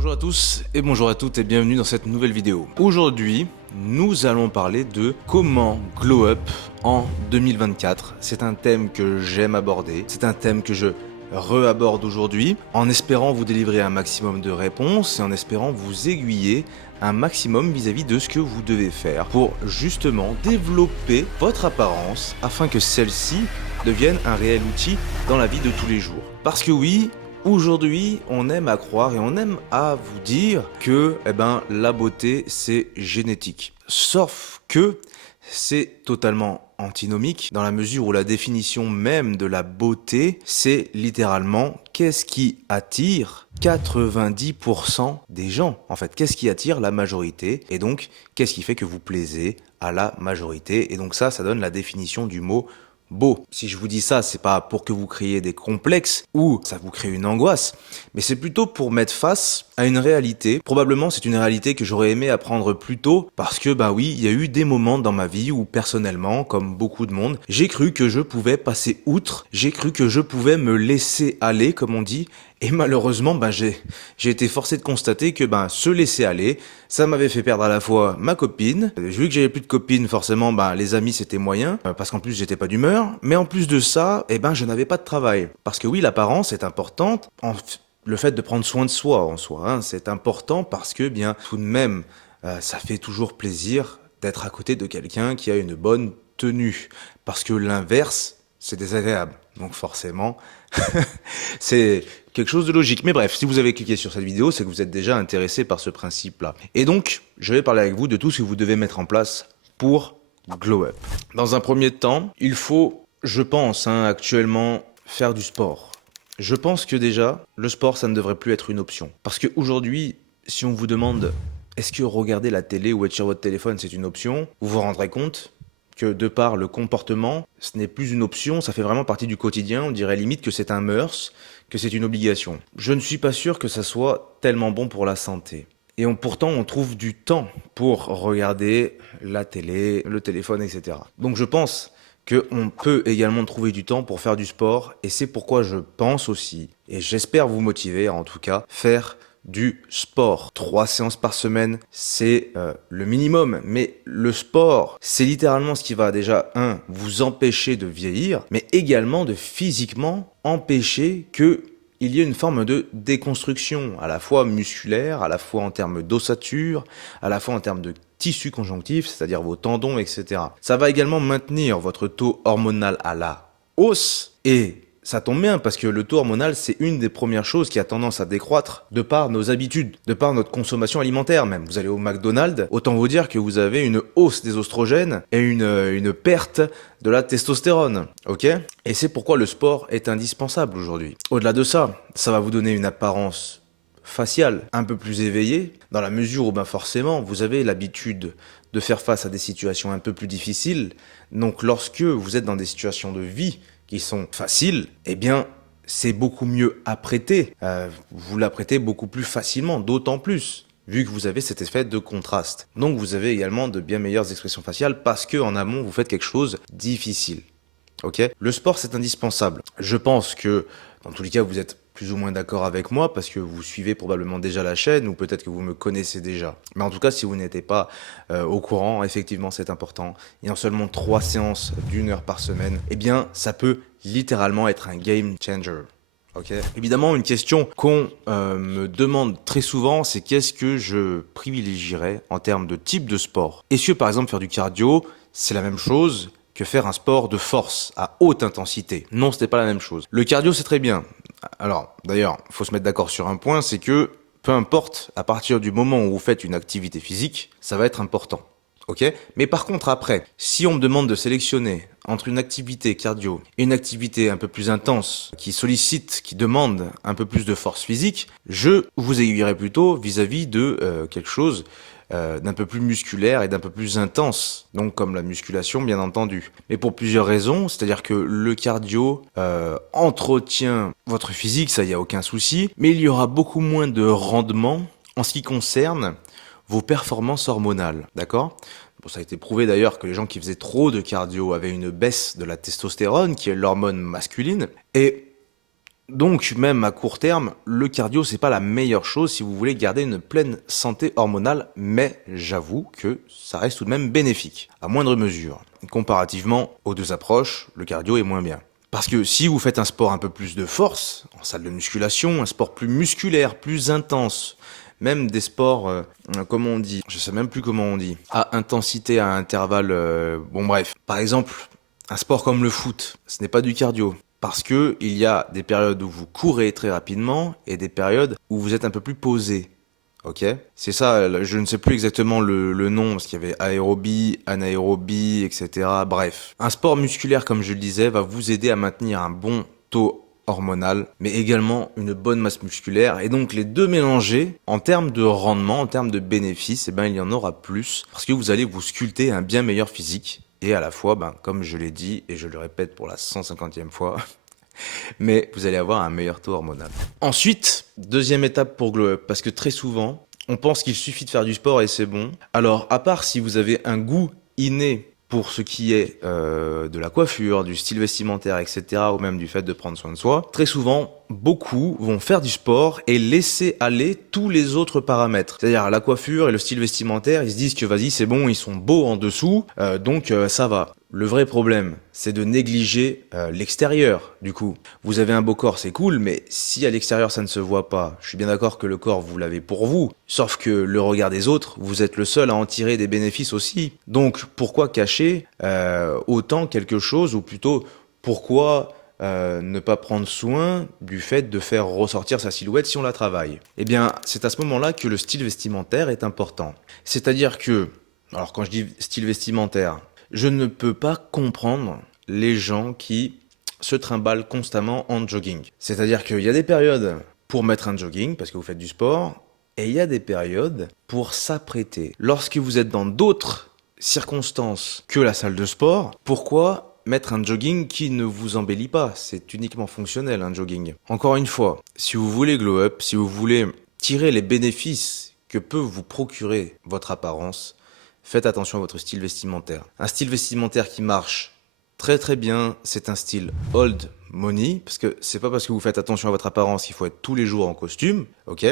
Bonjour à tous et bonjour à toutes et bienvenue dans cette nouvelle vidéo. Aujourd'hui, nous allons parler de comment glow up en 2024. C'est un thème que j'aime aborder, c'est un thème que je re-aborde aujourd'hui en espérant vous délivrer un maximum de réponses et en espérant vous aiguiller un maximum vis-à-vis de ce que vous devez faire pour justement développer votre apparence afin que celle-ci devienne un réel outil dans la vie de tous les jours. Parce que oui, aujourd'hui, on aime à croire et on aime à vous dire que la beauté, c'est génétique. Sauf que c'est totalement antinomique dans la mesure où la définition même de la beauté, c'est littéralement qu'est-ce qui attire 90% des gens. En fait, qu'est-ce qui attire la majorité et donc qu'est-ce qui fait que vous plaisez à la majorité. Et donc ça donne la définition du mot beau. Si je vous dis ça, c'est pas pour que vous créiez des complexes ou ça vous crée une angoisse, mais c'est plutôt pour mettre face à une réalité. Probablement, c'est une réalité que j'aurais aimé apprendre plus tôt parce que, oui, il y a eu des moments dans ma vie où personnellement, comme beaucoup de monde, j'ai cru que je pouvais passer outre, j'ai cru que je pouvais me laisser aller, comme on dit, et malheureusement, j'ai été forcé de constater que se laisser aller, ça m'avait fait perdre à la fois ma copine. Vu que j'avais plus de copine, forcément, les amis c'était moyen, parce qu'en plus j'étais pas d'humeur. Mais en plus de ça, je n'avais pas de travail. Parce que oui, l'apparence est importante. Le fait de prendre soin de soi en soi, c'est important parce que tout de même, ça fait toujours plaisir d'être à côté de quelqu'un qui a une bonne tenue. Parce que l'inverse, c'est désagréable. Donc forcément, c'est quelque chose de logique. Mais bref, si vous avez cliqué sur cette vidéo, c'est que vous êtes déjà intéressé par ce principe-là. Et donc, je vais parler avec vous de tout ce que vous devez mettre en place pour glow up. Dans un premier temps, il faut, je pense, actuellement, faire du sport. Je pense que déjà, le sport, ça ne devrait plus être une option. Parce qu'aujourd'hui, si on vous demande, est-ce que regarder la télé ou être sur votre téléphone, c'est une option, vous vous rendrez compte que de par le comportement, ce n'est plus une option, ça fait vraiment partie du quotidien, on dirait limite que c'est un mœurs, que c'est une obligation. Je ne suis pas sûr que ça soit tellement bon pour la santé. Et pourtant, on trouve du temps pour regarder la télé, le téléphone, etc. Donc je pense qu'on peut également trouver du temps pour faire du sport, et c'est pourquoi je pense aussi, et j'espère vous motiver en tout cas, faire du sport. 3 séances par semaine, c'est le minimum. Mais le sport, c'est littéralement ce qui va déjà, vous empêcher de vieillir, mais également de physiquement empêcher qu'il y ait une forme de déconstruction, à la fois musculaire, à la fois en termes d'ossature, à la fois en termes de tissu conjonctif, c'est-à-dire vos tendons, etc. Ça va également maintenir votre taux hormonal à la hausse et ça tombe bien parce que le taux hormonal, c'est une des premières choses qui a tendance à décroître de par nos habitudes, de par notre consommation alimentaire même. Vous allez au McDonald's, autant vous dire que vous avez une hausse des oestrogènes et une perte de la testostérone, ok? Et c'est pourquoi le sport est indispensable aujourd'hui. Au-delà de ça, ça va vous donner une apparence faciale un peu plus éveillée, dans la mesure où forcément, vous avez l'habitude de faire face à des situations un peu plus difficiles. Donc lorsque vous êtes dans des situations de vie qui sont faciles, c'est beaucoup mieux apprêté. Vous l'apprêtez beaucoup plus facilement, d'autant plus, vu que vous avez cet effet de contraste. Donc vous avez également de bien meilleures expressions faciales parce qu'en amont, vous faites quelque chose de difficile. Ok ? Le sport, c'est indispensable. Je pense que, dans tous les cas, vous êtes plus ou moins d'accord avec moi parce que vous suivez probablement déjà la chaîne ou peut-être que vous me connaissez déjà. Mais en tout cas, si vous n'étiez pas au courant, effectivement, c'est important. Et en seulement 3 séances d'1 heure par semaine, ça peut littéralement être un game changer. Okay. Évidemment, une question qu'on me demande très souvent, c'est qu'est-ce que je privilégierais en termes de type de sport. Est-ce que par exemple faire du cardio, c'est la même chose que faire un sport de force à haute intensité? Non, ce n'est pas la même chose. Le cardio, c'est très bien. Alors, d'ailleurs, il faut se mettre d'accord sur un point, c'est que peu importe, à partir du moment où vous faites une activité physique, ça va être important. Ok ? Mais par contre, après, si on me demande de sélectionner entre une activité cardio et une activité un peu plus intense, qui sollicite, qui demande un peu plus de force physique, je vous aiguillerai plutôt vis-à-vis de quelque chose d'un peu plus musculaire et d'un peu plus intense, donc comme la musculation bien entendu. Mais pour plusieurs raisons, c'est-à-dire que le cardio entretient votre physique, ça y a aucun souci, mais il y aura beaucoup moins de rendement en ce qui concerne vos performances hormonales, d'accord ? Bon, ça a été prouvé d'ailleurs que les gens qui faisaient trop de cardio avaient une baisse de la testostérone, qui est l'hormone masculine, et Donc même à court terme, le cardio c'est pas la meilleure chose si vous voulez garder une pleine santé hormonale, mais j'avoue que ça reste tout de même bénéfique, à moindre mesure. Comparativement aux deux approches, le cardio est moins bien. Parce que si vous faites un sport un peu plus de force, en salle de musculation, un sport plus musculaire, plus intense, même des sports, comment on dit, je sais même plus comment on dit, à intensité, à intervalle, bon bref. Par exemple, un sport comme le foot, ce n'est pas du cardio. Parce que il y a des périodes où vous courez très rapidement et des périodes où vous êtes un peu plus posé. Ok? C'est ça, je ne sais plus exactement le nom, parce qu'il y avait aérobie, anaérobie, etc. Bref. Un sport musculaire, comme je le disais, va vous aider à maintenir un bon taux hormonal, mais également une bonne masse musculaire. Et donc les deux mélangés, en termes de rendement, en termes de bénéfices, eh ben, il y en aura plus, parce que vous allez vous sculpter un bien meilleur physique. Et à la fois, ben, comme je l'ai dit, et je le répète pour la 150e fois, mais vous allez avoir un meilleur taux hormonal. Ensuite, deuxième étape pour Glow Up, parce que très souvent, on pense qu'il suffit de faire du sport et c'est bon. Alors, à part si vous avez un goût inné pour ce qui est de la coiffure, du style vestimentaire, etc., ou même du fait de prendre soin de soi, très souvent, beaucoup vont faire du sport et laisser aller tous les autres paramètres. C'est-à-dire la coiffure et le style vestimentaire, ils se disent que vas-y, c'est bon, ils sont beaux en dessous, donc ça va. Le vrai problème, c'est de négliger l'extérieur, du coup. Vous avez un beau corps, c'est cool, mais si à l'extérieur ça ne se voit pas, je suis bien d'accord que le corps, vous l'avez pour vous, sauf que le regard des autres, vous êtes le seul à en tirer des bénéfices aussi. Donc, pourquoi cacher autant quelque chose, ou plutôt, pourquoi ne pas prendre soin du fait de faire ressortir sa silhouette si on la travaille? Eh bien, c'est à ce moment-là que le style vestimentaire est important. C'est-à-dire que, alors quand je dis style vestimentaire, je ne peux pas comprendre les gens qui se trimballent constamment en jogging. C'est-à-dire qu'il y a des périodes pour mettre un jogging, parce que vous faites du sport, et il y a des périodes pour s'apprêter. Lorsque vous êtes dans d'autres circonstances que la salle de sport, pourquoi mettre un jogging qui ne vous embellit pas? C'est uniquement fonctionnel, un jogging. Encore une fois, si vous voulez glow up, si vous voulez tirer les bénéfices que peut vous procurer votre apparence, faites attention à votre style vestimentaire. Un style vestimentaire qui marche très très bien, c'est un style old money, parce que c'est pas parce que vous faites attention à votre apparence qu'il faut être tous les jours en costume, ok?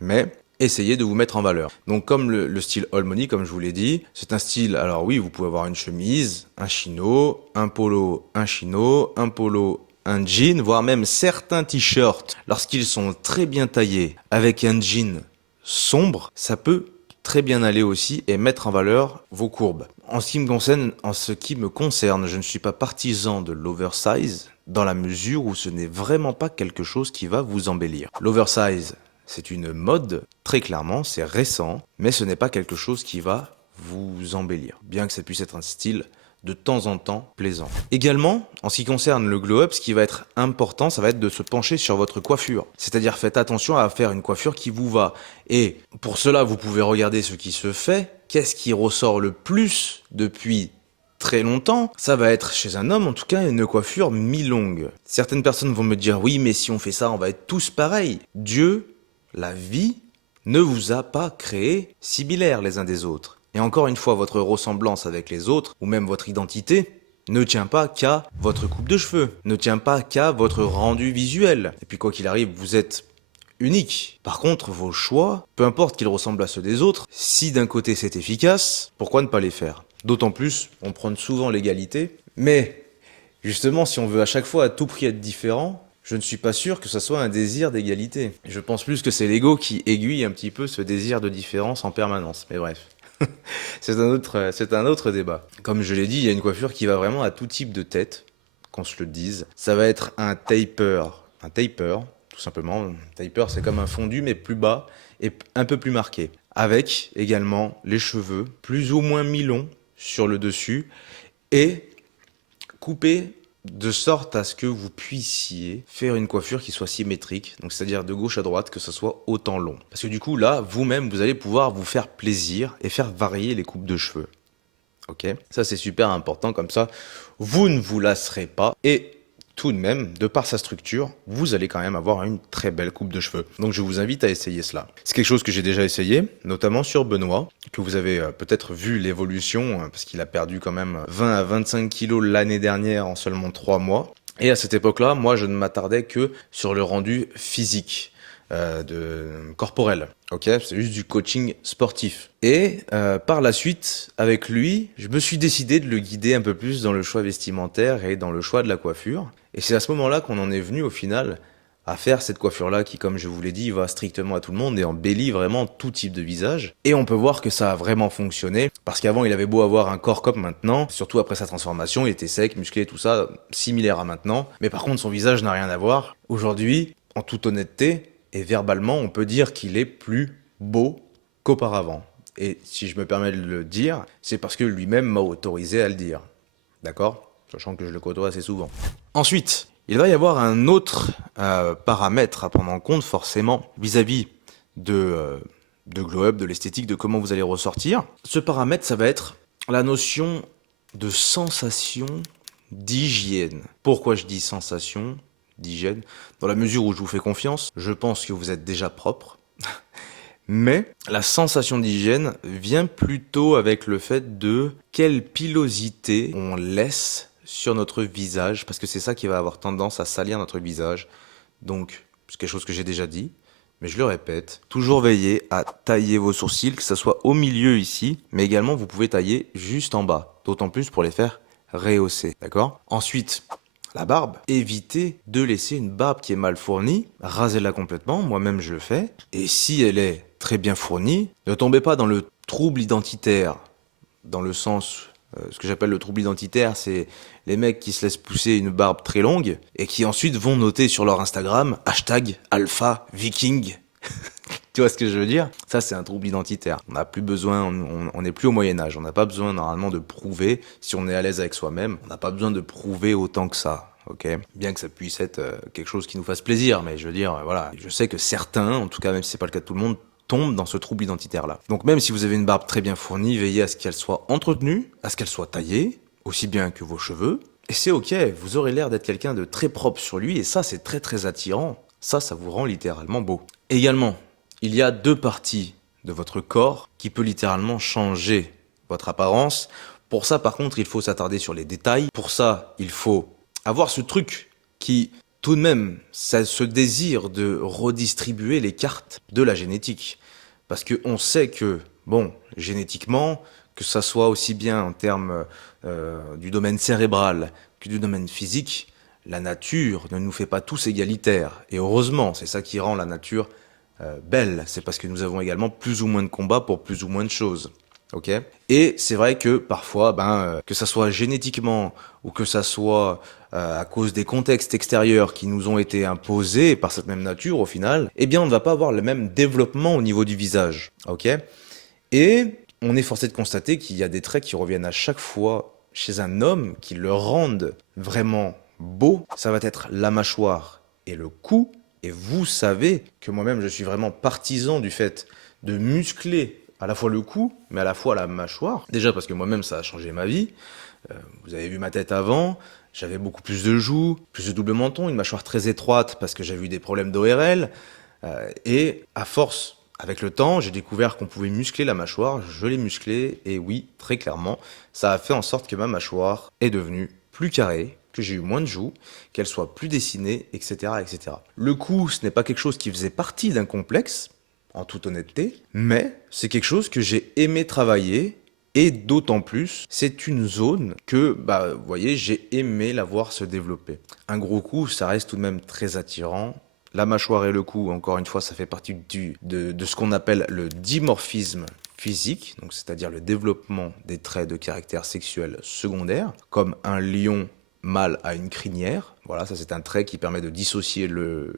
Mais essayez de vous mettre en valeur. Donc comme le style old money, comme je vous l'ai dit, c'est un style, alors oui, vous pouvez avoir une chemise, un chino, un polo, un chino, un polo, un jean, voire même certains t-shirts, lorsqu'ils sont très bien taillés, avec un jean sombre, ça peut très bien aller aussi et mettre en valeur vos courbes. En ce qui me concerne, je ne suis pas partisan de l'oversize dans la mesure où ce n'est vraiment pas quelque chose qui va vous embellir. L'oversize, c'est une mode, très clairement, c'est récent, mais ce n'est pas quelque chose qui va vous embellir, bien que ça puisse être un style de temps en temps plaisant. Également, en ce qui concerne le glow-up, ce qui va être important, ça va être de se pencher sur votre coiffure. C'est-à-dire faites attention à faire une coiffure qui vous va. Et pour cela, vous pouvez regarder ce qui se fait. Qu'est-ce qui ressort le plus depuis très longtemps? Ça va être chez un homme, en tout cas, une coiffure mi-longue. Certaines personnes vont me dire, oui, mais si on fait ça, on va être tous pareils. Dieu, la vie, ne vous a pas créés similaires les uns des autres. Et encore une fois, votre ressemblance avec les autres, ou même votre identité, ne tient pas qu'à votre coupe de cheveux, ne tient pas qu'à votre rendu visuel. Et puis quoi qu'il arrive, vous êtes unique. Par contre, vos choix, peu importe qu'ils ressemblent à ceux des autres, si d'un côté c'est efficace, pourquoi ne pas les faire? D'autant plus, on prône souvent l'égalité, mais justement, si on veut à chaque fois à tout prix être différent, je ne suis pas sûr que ce soit un désir d'égalité. Je pense plus que c'est l'ego qui aiguille un petit peu ce désir de différence en permanence. Mais bref. C'est un autre débat. Comme je l'ai dit, il y a une coiffure qui va vraiment à tout type de tête, qu'on se le dise. Ça va être un taper. Un taper, tout simplement. Un taper, c'est comme un fondu, mais plus bas et un peu plus marqué. Avec également les cheveux plus ou moins mi-longs sur le dessus et coupés de sorte à ce que vous puissiez faire une coiffure qui soit symétrique, donc c'est-à-dire de gauche à droite, que ce soit autant long. Parce que du coup, là, vous-même, vous allez pouvoir vous faire plaisir et faire varier les coupes de cheveux. Ok? Ça, c'est super important, comme ça, vous ne vous lasserez pas et tout de même, de par sa structure, vous allez quand même avoir une très belle coupe de cheveux. Donc je vous invite à essayer cela. C'est quelque chose que j'ai déjà essayé, notamment sur Benoît, que vous avez peut-être vu l'évolution, parce qu'il a perdu quand même 20 à 25 kilos l'année dernière en seulement 3 mois. Et à cette époque-là, moi, je ne m'attardais que sur le rendu physique, corporel. Ok, c'est juste du coaching sportif. Et par la suite, avec lui, je me suis décidé de le guider un peu plus dans le choix vestimentaire et dans le choix de la coiffure. Et c'est à ce moment-là qu'on en est venu au final à faire cette coiffure-là qui, comme je vous l'ai dit, va strictement à tout le monde et embellit vraiment tout type de visage. Et on peut voir que ça a vraiment fonctionné, parce qu'avant il avait beau avoir un corps comme maintenant, surtout après sa transformation, il était sec, musclé, tout ça, similaire à maintenant, mais par contre son visage n'a rien à voir. Aujourd'hui, en toute honnêteté, et verbalement, on peut dire qu'il est plus beau qu'auparavant. Et si je me permets de le dire, c'est parce que lui-même m'a autorisé à le dire. D'accord? Sachant que je le côtoie assez souvent. Ensuite, il va y avoir un autre paramètre à prendre en compte forcément vis-à-vis de Glow Up, de l'esthétique, de comment vous allez ressortir. Ce paramètre, ça va être la notion de sensation d'hygiène. Pourquoi je dis sensation d'hygiène? Dans la mesure où je vous fais confiance, je pense que vous êtes déjà propre. Mais la sensation d'hygiène vient plutôt avec le fait de quelle pilosité on laisse sur notre visage, parce que c'est ça qui va avoir tendance à salir notre visage. Donc, c'est quelque chose que j'ai déjà dit, mais je le répète, toujours veillez à tailler vos sourcils, que ce soit au milieu ici, mais également vous pouvez tailler juste en bas, d'autant plus pour les faire rehausser, d'accord? Ensuite, la barbe, évitez de laisser une barbe qui est mal fournie, rasez-la complètement, moi-même je le fais, et si elle est très bien fournie, ne tombez pas dans le trouble identitaire, dans le sens, ce que j'appelle le trouble identitaire, c'est les mecs qui se laissent pousser une barbe très longue, et qui ensuite vont noter sur leur Instagram, hashtag alpha viking. Tu vois ce que je veux dire? Ça, c'est un trouble identitaire. On n'a plus besoin, on n'est plus au Moyen-Âge. On n'a pas besoin normalement de prouver si on est à l'aise avec soi-même. On n'a pas besoin de prouver autant que ça. Ok? Bien que ça puisse être quelque chose qui nous fasse plaisir, mais je veux dire, voilà. Je sais que certains, en tout cas, même si c'est pas le cas de tout le monde, tombent dans ce trouble identitaire-là. Donc, même si vous avez une barbe très bien fournie, veillez à ce qu'elle soit entretenue, à ce qu'elle soit taillée, aussi bien que vos cheveux. Et c'est ok, vous aurez l'air d'être quelqu'un de très propre sur lui, et ça, c'est très très attirant. Ça vous rend littéralement beau. Également, il y a deux parties de votre corps qui peut littéralement changer votre apparence. Pour ça, par contre, il faut s'attarder sur les détails. Pour ça, il faut avoir ce truc qui, tout de même, ça ce désir de redistribuer les cartes de la génétique. Parce qu'on sait que, bon, génétiquement, que ça soit aussi bien en termes du domaine cérébral que du domaine physique, la nature ne nous fait pas tous égalitaires. Et heureusement, c'est ça qui rend la nature belle. C'est parce que nous avons également plus ou moins de combats pour plus ou moins de choses. Ok? Et c'est vrai que parfois, que ça soit génétiquement ou que ça soit à cause des contextes extérieurs qui nous ont été imposés par cette même nature au final, eh bien on ne va pas avoir le même développement au niveau du visage. Ok? Et on est forcé de constater qu'il y a des traits qui reviennent à chaque fois chez un homme qui le rendent vraiment beau. Ça va être la mâchoire et le cou. Et vous savez que moi-même, je suis vraiment partisan du fait de muscler à la fois le cou, mais à la fois la mâchoire. Déjà parce que moi-même, ça a changé ma vie. Vous avez vu ma tête avant, j'avais beaucoup plus de joues, plus de double menton, une mâchoire très étroite parce que j'avais eu des problèmes d'ORL. Et à force, avec le temps, j'ai découvert qu'on pouvait muscler la mâchoire, je l'ai musclée, et oui, très clairement, ça a fait en sorte que ma mâchoire est devenue plus carrée, que j'ai eu moins de joues, qu'elle soit plus dessinée, etc., etc. Le cou, ce n'est pas quelque chose qui faisait partie d'un complexe, en toute honnêteté, mais c'est quelque chose que j'ai aimé travailler, et d'autant plus, c'est une zone que, vous voyez, j'ai aimé la voir se développer. Un gros cou, ça reste tout de même très attirant. La mâchoire et le cou, encore une fois, ça fait partie de ce qu'on appelle le dimorphisme physique, donc c'est-à-dire le développement des traits de caractère sexuel secondaires, comme un lion mâle à une crinière. Voilà, ça c'est un trait qui permet de dissocier le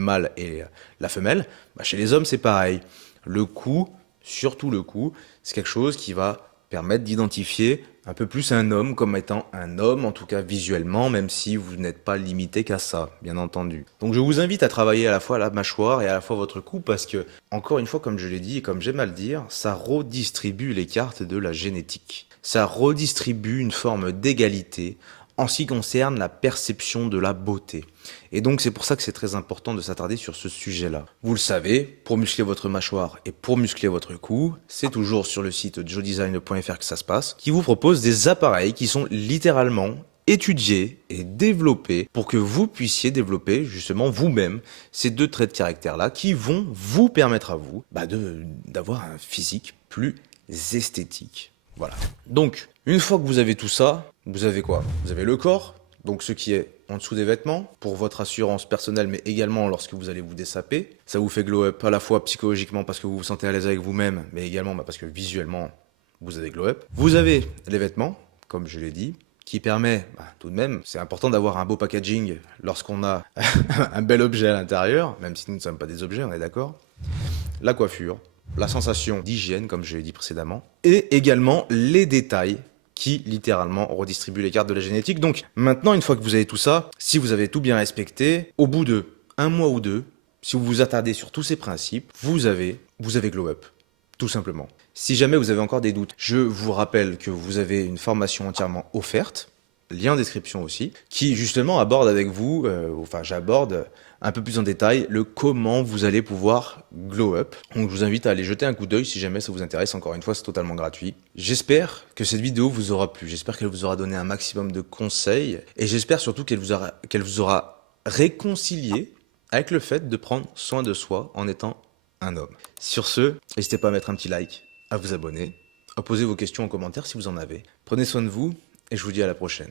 mâle et la femelle. Chez les hommes, c'est pareil. Le cou, surtout le cou, c'est quelque chose qui va permettre d'identifier un peu plus un homme comme étant un homme, en tout cas visuellement, même si vous n'êtes pas limité qu'à ça, bien entendu. Donc je vous invite à travailler à la fois la mâchoire et à la fois votre cou parce que, encore une fois, comme je l'ai dit et comme j'aime à le dire, ça redistribue les cartes de la génétique. Ça redistribue une forme d'égalité en ce qui concerne la perception de la beauté. Et donc c'est pour ça que c'est très important de s'attarder sur ce sujet-là. Vous le savez, pour muscler votre mâchoire et pour muscler votre cou, c'est toujours sur le site joedesign.fr que ça se passe, qui vous propose des appareils qui sont littéralement étudié et développé pour que vous puissiez développer justement vous-même ces deux traits de caractère-là qui vont vous permettre à vous d'avoir un physique plus esthétique. Voilà. Donc, une fois que vous avez tout ça, vous avez quoi? Vous avez le corps, donc ce qui est en dessous des vêtements, pour votre assurance personnelle, mais également lorsque vous allez vous dessaper. Ça vous fait glow up à la fois psychologiquement parce que vous vous sentez à l'aise avec vous-même, mais également parce que visuellement, vous avez glow up. Vous avez les vêtements, comme je l'ai dit, qui permet, tout de même, c'est important d'avoir un beau packaging lorsqu'on a un bel objet à l'intérieur, même si nous ne sommes pas des objets, on est d'accord. La coiffure, la sensation d'hygiène, comme je l'ai dit précédemment, et également les détails qui littéralement redistribuent les cartes de la génétique. Donc maintenant, une fois que vous avez tout ça, si vous avez tout bien respecté, au bout de un mois ou deux, si vous vous attardez sur tous ces principes, vous avez glow up, tout simplement. Si jamais vous avez encore des doutes, je vous rappelle que vous avez une formation entièrement offerte, lien en description aussi, qui justement aborde avec vous, j'aborde un peu plus en détail le comment vous allez pouvoir glow up. Donc je vous invite à aller jeter un coup d'œil si jamais ça vous intéresse. Encore une fois, c'est totalement gratuit. J'espère que cette vidéo vous aura plu. J'espère qu'elle vous aura donné un maximum de conseils et j'espère surtout qu'elle vous aura réconcilié avec le fait de prendre soin de soi en étant un homme. Sur ce, n'hésitez pas à mettre un petit like, à vous abonner, à poser vos questions en commentaire si vous en avez. Prenez soin de vous et je vous dis à la prochaine.